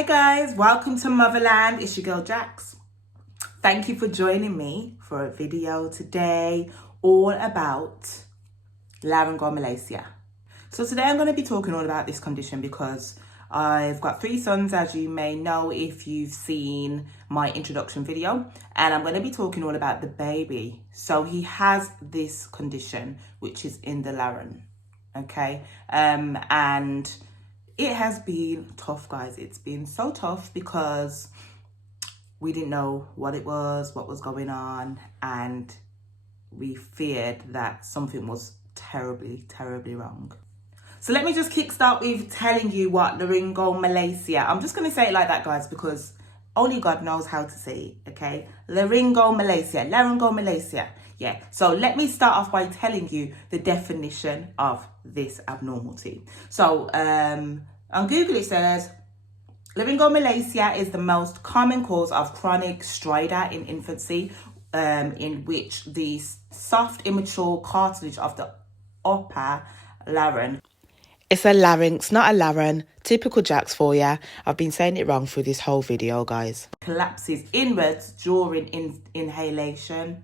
Hey guys, welcome to Motherland. It's your girl Jax. Thank you for joining me for a video today all about Laryngomalacia. So today I'm going to be talking all about this condition because I've got 3 sons, as you may know if you've seen my introduction video, and I'm going to be talking all about the baby. So he has this condition which is in the larynx, okay? And it has been tough, guys. It's been so tough because we didn't know what it was, what was going on, and we feared that something was terribly, terribly wrong. So let me just kickstart with telling you what Laryngomalacia. I'm just going to say it like that, guys, because only God knows how to say it, okay? Laryngomalacia. Yeah, so let me start off by telling you the definition of this abnormality. So on Google it says, Laryngomalacia is the most common cause of chronic stridor in infancy, in which the soft, immature cartilage of the upper larynx. It's a larynx, not a laryn. Typical Jax for ya. I've been saying it wrong through this whole video, guys. Collapses inwards during inhalation,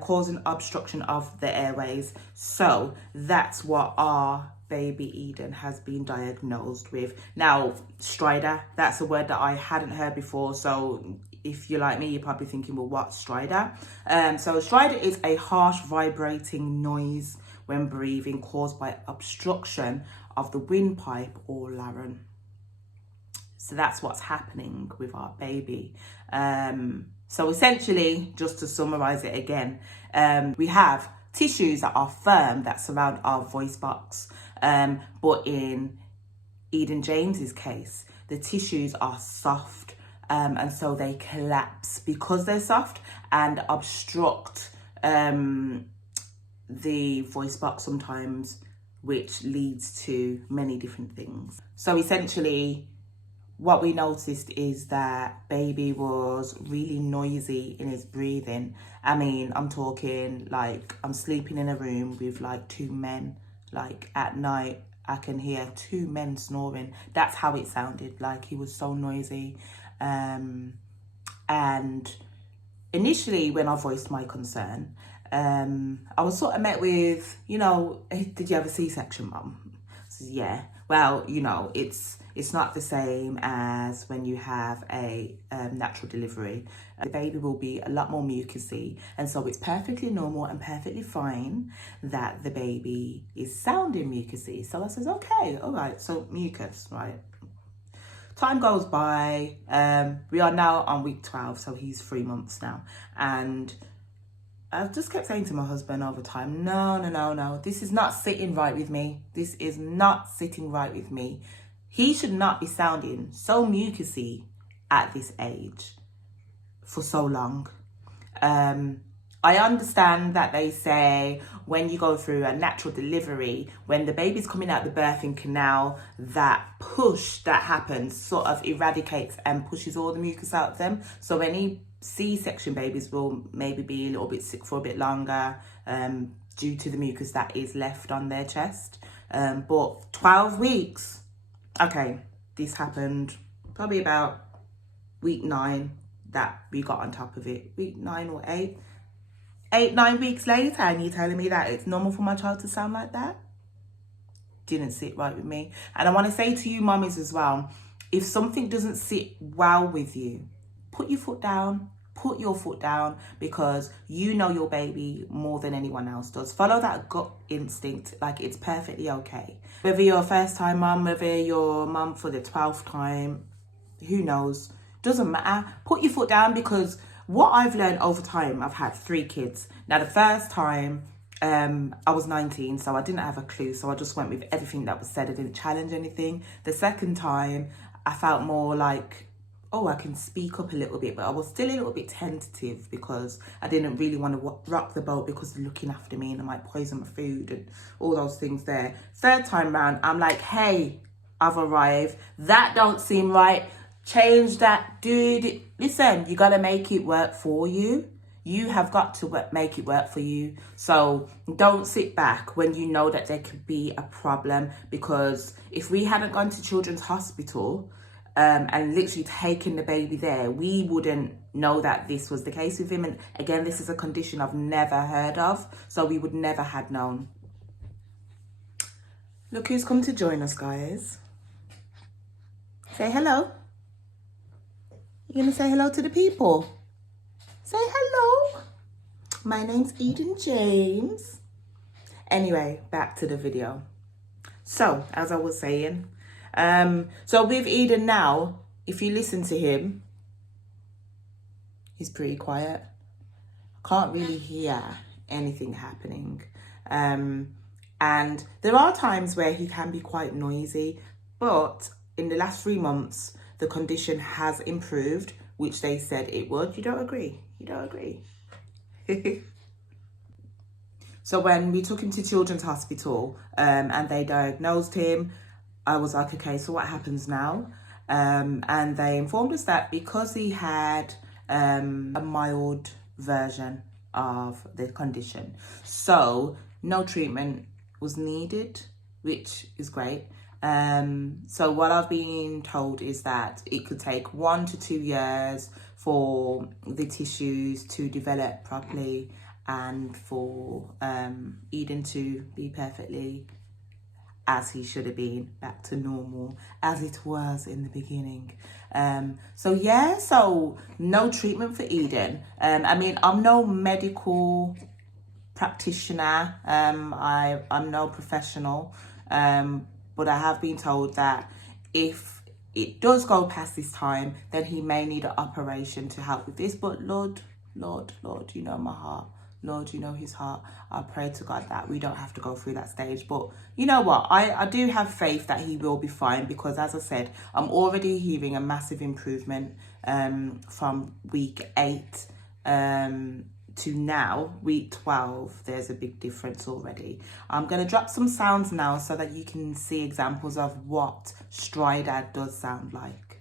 causing obstruction of the airways. So that's what our baby Eden has been diagnosed with. Now, stridor, that's a word that I hadn't heard before. So if you're like me, you're probably thinking, well, what's stridor? So stridor is a harsh vibrating noise when breathing caused by obstruction of the windpipe or larynx. So that's what's happening with our baby. So essentially, just to summarize it again, we have tissues that are firm that surround our voice box. But in Eden James's case, the tissues are soft, and so they collapse because they're soft and obstruct the voice box sometimes, which leads to many different things. So essentially, what we noticed is that baby was really noisy in his breathing. I mean, I'm talking like I'm sleeping in a room with like 2 men. Like at night, I can hear 2 men snoring. That's how it sounded. Like he was so noisy. And initially, when I voiced my concern, I was sort of met with, you know, did you have a C-section, Mum? I said, yeah. Well, you know, it's not the same as when you have a natural delivery. The baby will be a lot more mucousy, and so it's perfectly normal and perfectly fine that the baby is sounding mucousy. So I says, okay, all right, so mucus, right? Time goes by. We are now on week 12, so he's 3 months now, and I just kept saying to my husband over time, no, this is not sitting right with me. This is not sitting right with me. He should not be sounding so mucousy at this age for so long. I understand that they say when you go through a natural delivery, when the baby's coming out the birthing canal, that push that happens sort of eradicates and pushes all the mucus out of them. So any C-section babies will maybe be a little bit sick for a bit longer due to the mucus that is left on their chest. But 12 weeks, okay, this happened probably about week 9 that we got on top of it. Week 9 or 8. 9 weeks later, and you're telling me that it's normal for my child to sound like that? Didn't sit right with me. And I want to say to you mummies as well, if something doesn't sit well with you, put your foot down. Put your foot down, because you know your baby more than anyone else does. Follow that gut instinct. Like, it's perfectly okay. Whether you're a first time mum, whether you're a mum for the 12th time, who knows? Doesn't matter. Put your foot down, because what I've learned over time, I've had 3 kids. Now, the first time, I was 19, so I didn't have a clue. So I just went with everything that was said. I didn't challenge anything. The second time, I felt more like, oh, I can speak up a little bit, but I was still a little bit tentative because I didn't really want to rock the boat because they're looking after me and I might poison my food and all those things there. Third time round, I'm like, hey, I've arrived. That don't seem right. Change that, dude. Listen, you got to make it work for you. You have got to make it work for you. So don't sit back when you know that there could be a problem, because if we hadn't gone to Children's Hospital, and literally taking the baby there, we wouldn't know that this was the case with him. And again, this is a condition I've never heard of, so we would never had known. Look who's come to join us, guys. Say hello. You're gonna say hello to the people. Say hello. My name's Eden James. Anyway, back to the video. So, as I was saying, so with Eden now, if you listen to him, he's pretty quiet. Can't really hear anything happening. And there are times where he can be quite noisy, but in the last 3 months, the condition has improved, which they said it would. You don't agree? You don't agree? So when we took him to Children's Hospital and they diagnosed him, I was like, okay, so what happens now? And they informed us that because he had a mild version of the condition, so no treatment was needed, which is great. So what I've been told is that it could take 1 to 2 years for the tissues to develop properly and for Eden to be perfectly as he should have been, back to normal as it was in the beginning. So yeah, so no treatment for Eden. I mean, I'm no medical practitioner, I'm no professional, but I have been told that if it does go past this time, then he may need an operation to help with this. But Lord, you know my heart. Lord, you know his heart. I pray to God that we don't have to go through that stage. But you know what? I do have faith that he will be fine, because as I said, I'm already hearing a massive improvement from week 8 to now, week 12. There's a big difference already. I'm going to drop some sounds now so that you can see examples of what Strider does sound like.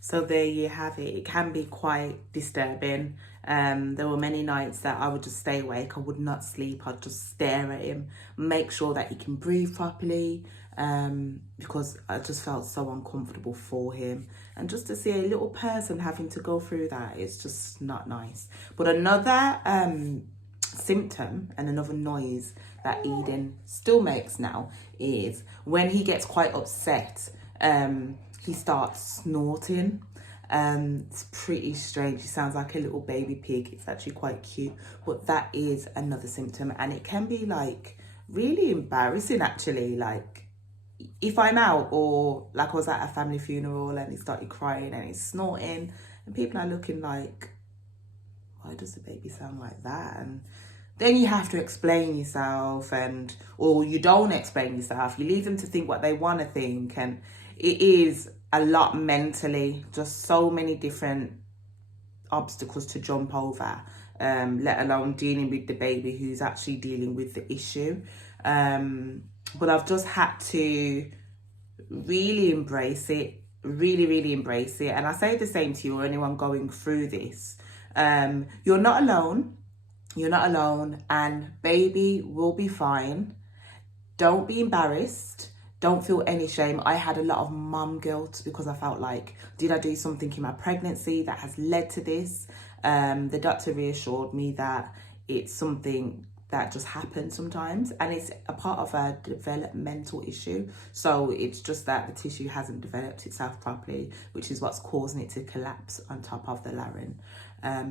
So there you have it. It can be quite disturbing. There were many nights that I would just stay awake. I would not sleep. I'd just stare at him, make sure that he can breathe properly, because I just felt so uncomfortable for him. And just to see a little person having to go through that, it's just not nice. But another symptom and another noise that Eden still makes now is when he gets quite upset, he starts snorting. It's pretty strange. He sounds like a little baby pig. It's actually quite cute, but that is another symptom, and it can be like really embarrassing actually. Like if I'm out, or like I was at a family funeral and he started crying and he's snorting, and people are looking like, why does the baby sound like that? And then you have to explain yourself, or you don't explain yourself. You leave them to think what they want to think, and it is a lot mentally, just so many different obstacles to jump over, let alone dealing with the baby who's actually dealing with the issue. But I've just had to really embrace it, really embrace it. And I say the same to you or anyone going through this. You're not alone. You're not alone, and baby will be fine. Don't be embarrassed. Don't feel any shame. I had a lot of mum guilt because I felt like, did I do something in my pregnancy that has led to this? The doctor reassured me that it's something that just happens sometimes, and it's a part of a developmental issue. So it's just that the tissue hasn't developed itself properly, which is what's causing it to collapse on top of the larynx.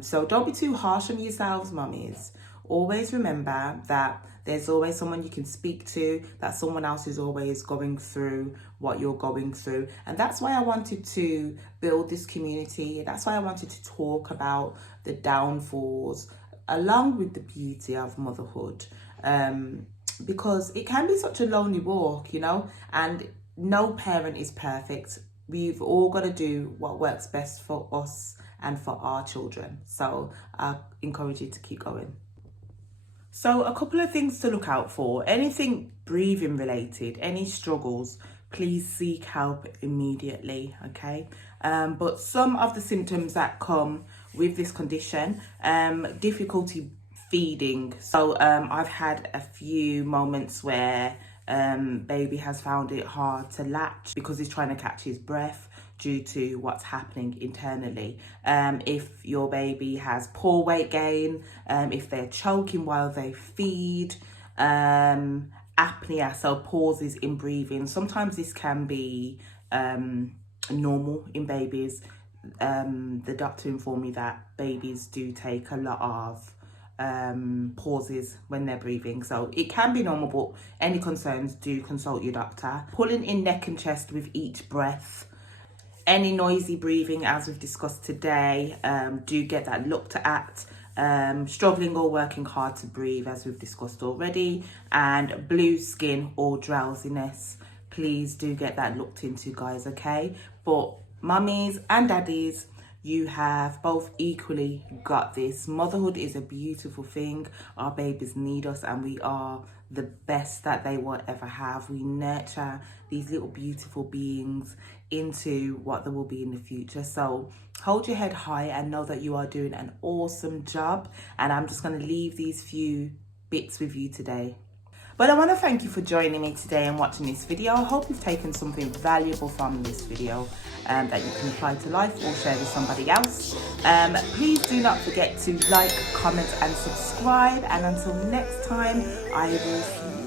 So don't be too harsh on yourselves, mummies. Always remember that there's always someone you can speak to, that someone else is always going through what you're going through. And that's why I wanted to build this community. That's why I wanted to talk about the downfalls along with the beauty of motherhood, because it can be such a lonely walk, you know, and no parent is perfect. We've all got to do what works best for us and for our children. So I encourage you to keep going. So a couple of things to look out for. Anything breathing related, any struggles, please seek help immediately, okay? But some of the symptoms that come with this condition, difficulty feeding. So I've had a few moments where baby has found it hard to latch because he's trying to catch his breath due to what's happening internally. If your baby has poor weight gain, if they're choking while they feed, apnea, so pauses in breathing. Sometimes this can be normal in babies. The doctor informed me that babies do take a lot of pauses when they're breathing, so it can be normal, but any concerns, do consult your doctor. Pulling in neck and chest with each breath, any noisy breathing as we've discussed today, do get that looked at. Struggling or working hard to breathe as we've discussed already, and blue skin or drowsiness, please do get that looked into, guys, okay? But mummies and daddies, you have both equally got this. Motherhood is a beautiful thing. Our babies need us, and we are the best that they will ever have. We nurture these little beautiful beings into what they will be in the future. So hold your head high and know that you are doing an awesome job. And I'm just going to leave these few bits with you today. But I want to thank you for joining me today and watching this video. I hope you've taken something valuable from this video that you can apply to life or share with somebody else. Please do not forget to like, comment and subscribe. And until next time, I will see you